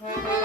Bye.